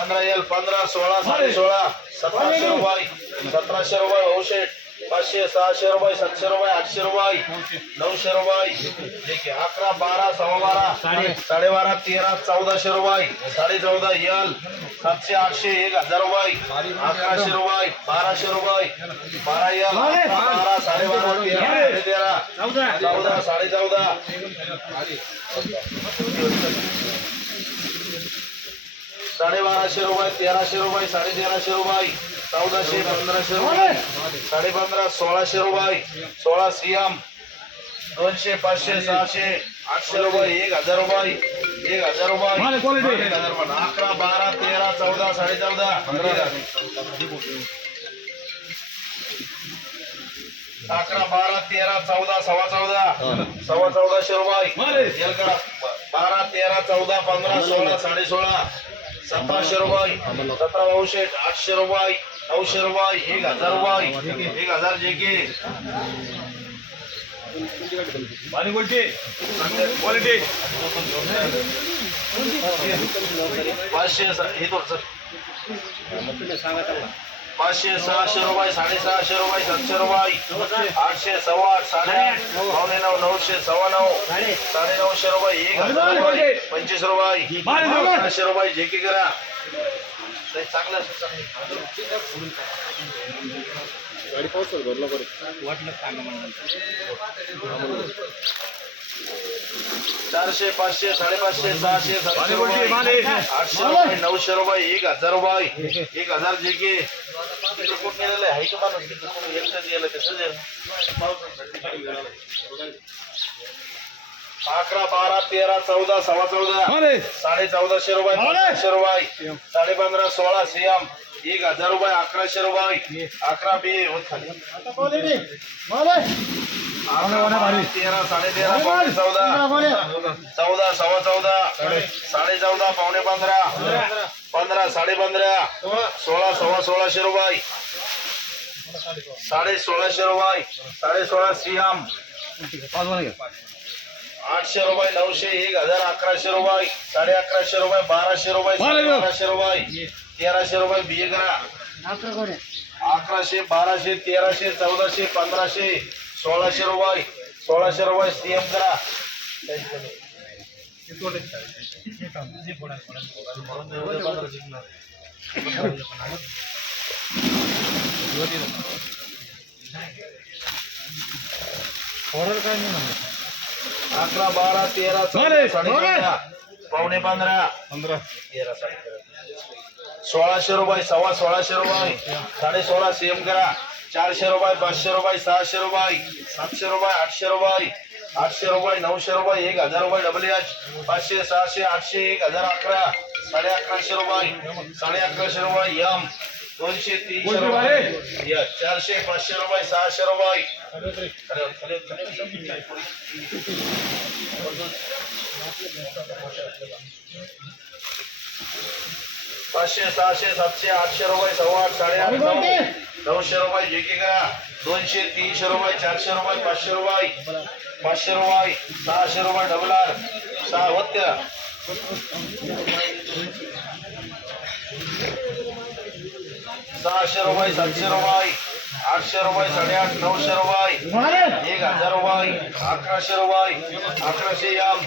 पंधरा एल पंधरा सोळा साडे सोळा सतराशे रुपये. सतराशे रुपये भाऊशेठ पाचशे सहाशे रुपये सातशे रुपये आठशे रुपये नऊशे. रुपये. अकरा बारा सव्वा बारा साडेबारा तेरा चौदाशे रुपये. साडे चौदा यल सातशे आठशे एक हजार रुपये. अकराशे रुपये बाराशे रुपये. बारा यल बारा. साडेबारा तेरा साडे तेरा. चौदा. साडे चौदा. साडे बाराशे रुपये तेराशे रुपये साडे तेराशे रुपये चौदाशे पंधराशे रुपये साडे पंधरा सोळाशे रुपये सोळा सियाम दोनशे पाचशे सहाशे आठशे रुपये एक हजार रुपये एक हजार रुपये अकरा बारा तेरा चौदा साडे चौदा अकरा बारा तेरा चौदा सव्वा चौदा सव्वा चौदाशे रुपये. बारा तेरा चौदा पंधरा सोळा साडे सोळा सतराशे रुपये. सतरा नऊशे आठशे रुपये. नऊशे रुपये एक हजार रुपये. एक हजार जे के. क्वालिटी क्वालिटी पाचशे हे तो सर. सांगा पाचशे सहाशे रुपये साडेसहाशे रुपये सातशे रुपये आठशे सव्वा आठ साडेआठ पावणे नऊ नऊशे सव्वा नऊ साडे नऊशे रुपये एक हजार रुपये पंचवीस रुपये सहाशे रुपये जे के करा. चांगलं असं चांगलं. चारशे पाचशे साडेपाचशे सहाशे सातशे रुपये. आठशे रुपये नऊशे रुपये एक हजार रुपये. एक हजार जे के. तिकडे कोण गेलेलं आहे? का माणूस? तिकडे कोण एकटंच गेलं तसंच. अकरा बारा तेरा चौदा सव्वा चौदा. साडे चौदाशे रुपये पंधराशे रुपये. साडे पंधरा सोळा सीएम एक हजार रुपये अकराशे रुपये. अकरा बी होत खाली. तेरा साडे तेरा पावणे चौदा. चौदा सव्वा चौदा. साडे चौदा पावणे पंधरा. पंधरा. साडे पंधरा. सोळा. सव्वा सोळाशे रुपये साडे सोळाशे रुपये साडे सोळा सियाम आठशे रुपये नऊशे एक हजार अकराशे रुपये साडे अकराशे रुपये बाराशे रुपये साडे बाराशे रुपये तेराशे रुपये बिये करा अकराशे बाराशे तेराशे चौदाशे पंधराशे. सोळाशे रुपये सोळाशे रुपये सीएम करा. अकरा बारा तेरा चौदा साडे पावणे पंधरा. पंधरा. तेरा साडे. सोळाशे रुपये सव्वा सोळाशे रुपये. साडे सोळा सीएम करा. चारशे रुपये पाचशे रुपये सहाशे रुपये सातशे रुपये आठशे रुपये आठशे रुपये नऊशे रुपये एक हजार रुपये डबल एच पाचशे सहाशे आठशे एक हजार अकरा साडे अकराशे रुपये साडे अकराशे रुपये यम दोनशे तीनशे रुपये. चारशे पाचशे रुपये सहाशे रुपये पाचशे सहाशे सातशे आठशे रुपये सव्वा आठ साडेआठ नऊ. नऊशे रुपये जे के करा. दोनशे तीनशे रुपये चारशे रुपये पाचशे रुपये. पाचशे रुपये सहाशे रुपये डबल आर सहा वत्त्या सहाशे रुपये सातशे रुपये आठशे रुपये साडेआठ नऊशे रुपये. एक हजार रुपये अकराशे रुपये अकराशे याम.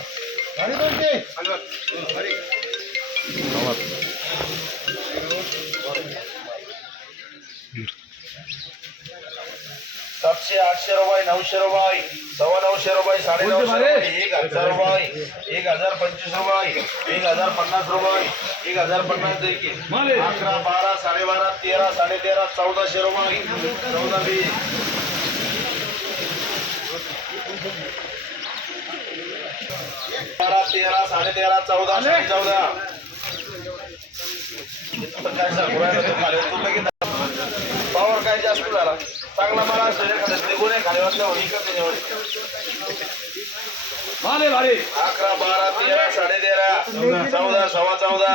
सातशे आठशे रुपये नऊशे रुपये सव्वा नऊशे रुपये साडे नऊशे रुपये एक हजार रुपये एक हजार पंचवीस रुपये एक हजार पन्नास रुपये एक हजार पन्नास देखील. अकरा बारा साडेबारा तेरा साडे तेरा चौदाशे रुपये चौदा बी. बारा तेरा साडे तेरा चौदा साडे चौदा. काय सांगू पावर काय जास्त झाला. चांगला मला असं एखादं निघून ही करते निवड भाले भाले अकरा बारा तेरा साडे तेरा चौदा सव्वा चौदा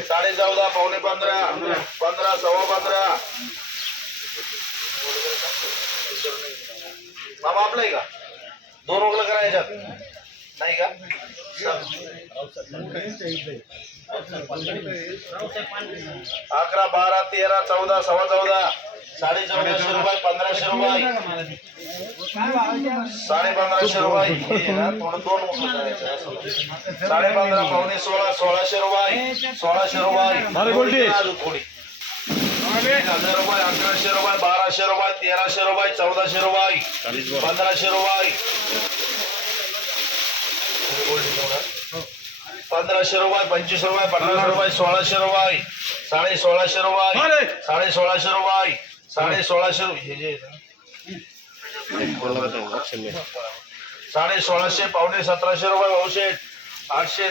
साडे चौदा पावणे पंधरा पंधरा सव्वा पंधरा. मामा आपलं आहे का? दोन ओगलं करायच्यात. नाही का? अकरा बारा तेरा चौदा सव्वा चौदा साडे चौदाशे रुपये पंधराशे रुपये. साडे पंधराशे रुपये थोडं दोन. साडे पंधरा पावणे सोळा सोळाशे रुपये. सोळाशे रुपये. थोडी. हजार रुपये अकराशे रुपये बाराशे रुपये तेराशे रुपये चौदाशे रुपये. पंधराशे रुपये. पंधराशे रुपये पंचवीस रुपये पन्नास रुपये सोळाशे रुपये साडे सोळाशे रुपये मारे. साडे सोळाशे रुपये साडे सोळाशे रुपये हे जे आहे ना, साडे सोळाशे पावणे सतराशे रुपये भाऊशेठ आठशे